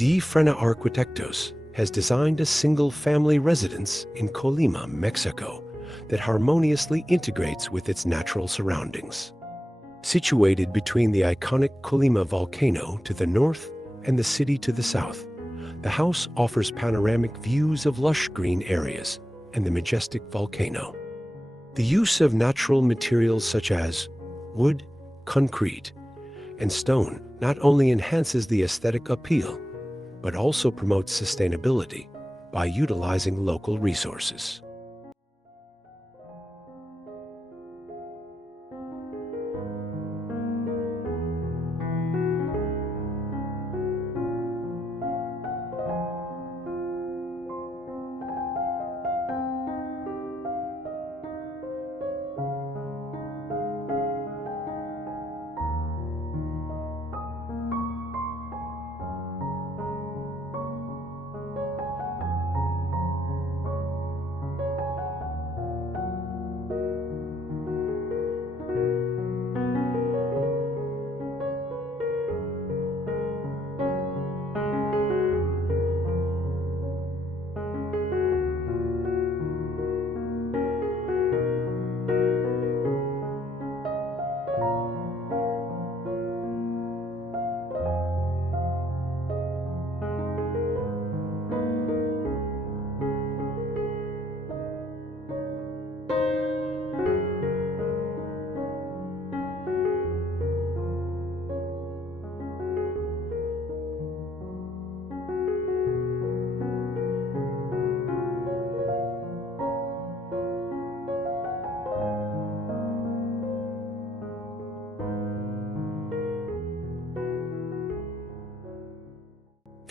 Frenna Arquitectos has designed a single-family residence in Colima, Mexico, that harmoniously integrates with its natural surroundings. Situated between the iconic Colima Volcano to the north and the city to the south, the house offers panoramic views of lush green areas and the majestic volcano. The use of natural materials such as wood, concrete, and stone not only enhances the aesthetic appeal, but also promotes sustainability by utilizing local resources.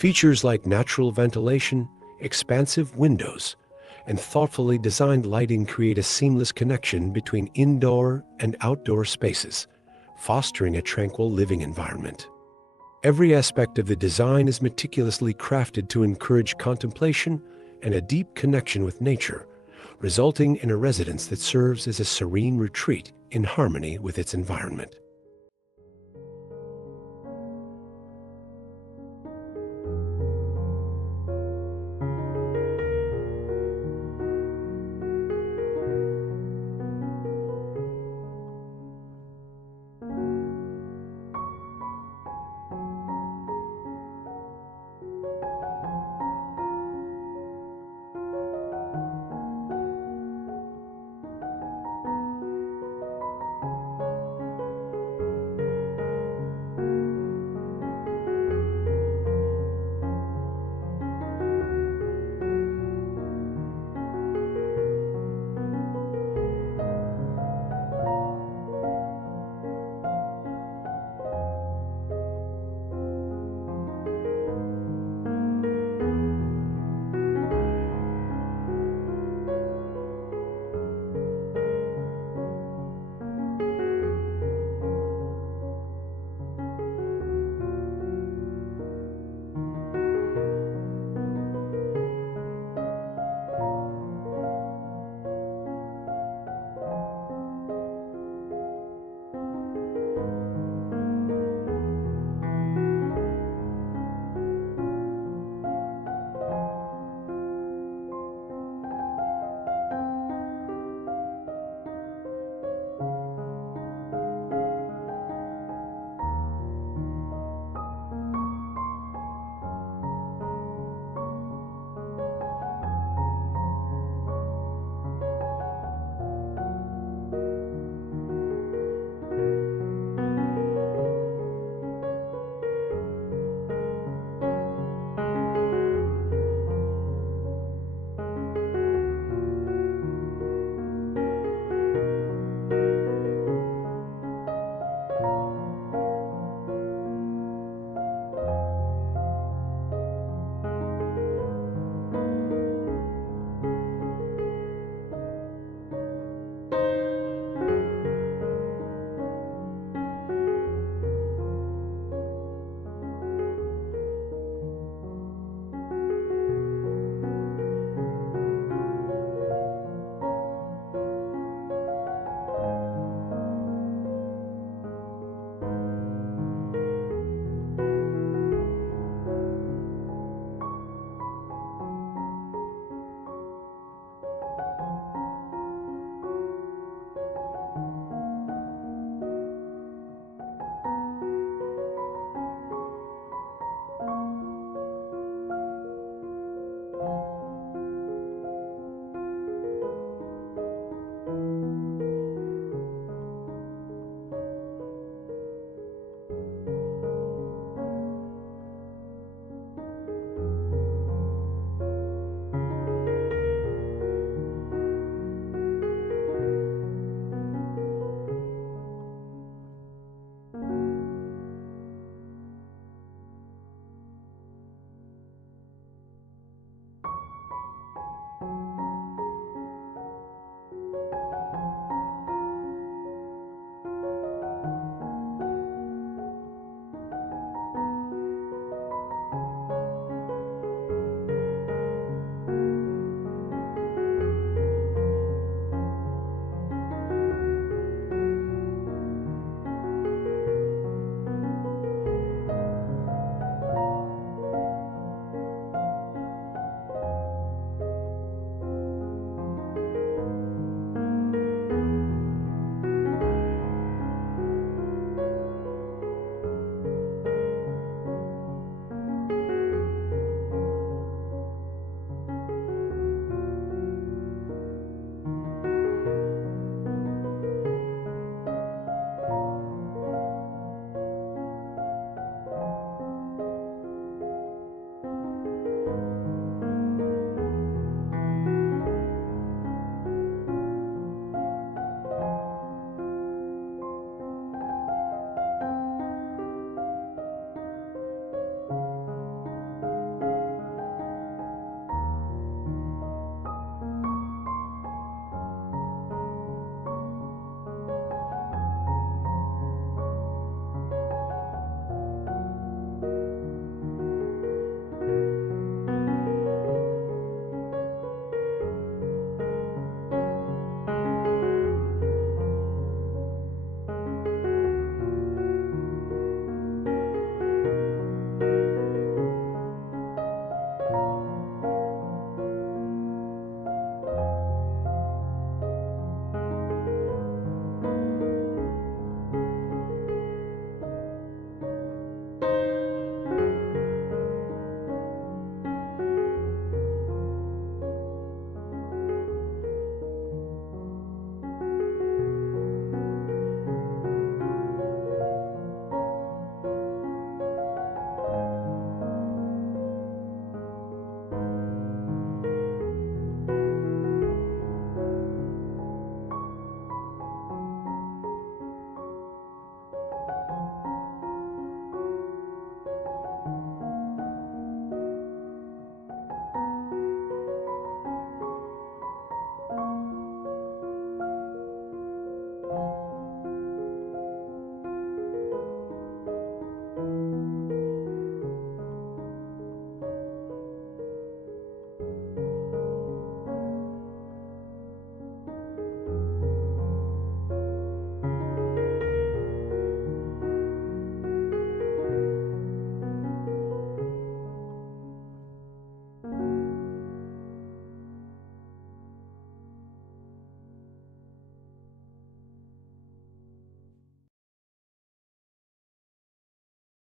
Features like natural ventilation, expansive windows, and thoughtfully designed lighting create a seamless connection between indoor and outdoor spaces, fostering a tranquil living environment. Every aspect of the design is meticulously crafted to encourage contemplation and a deep connection with nature, resulting in a residence that serves as a serene retreat in harmony with its environment.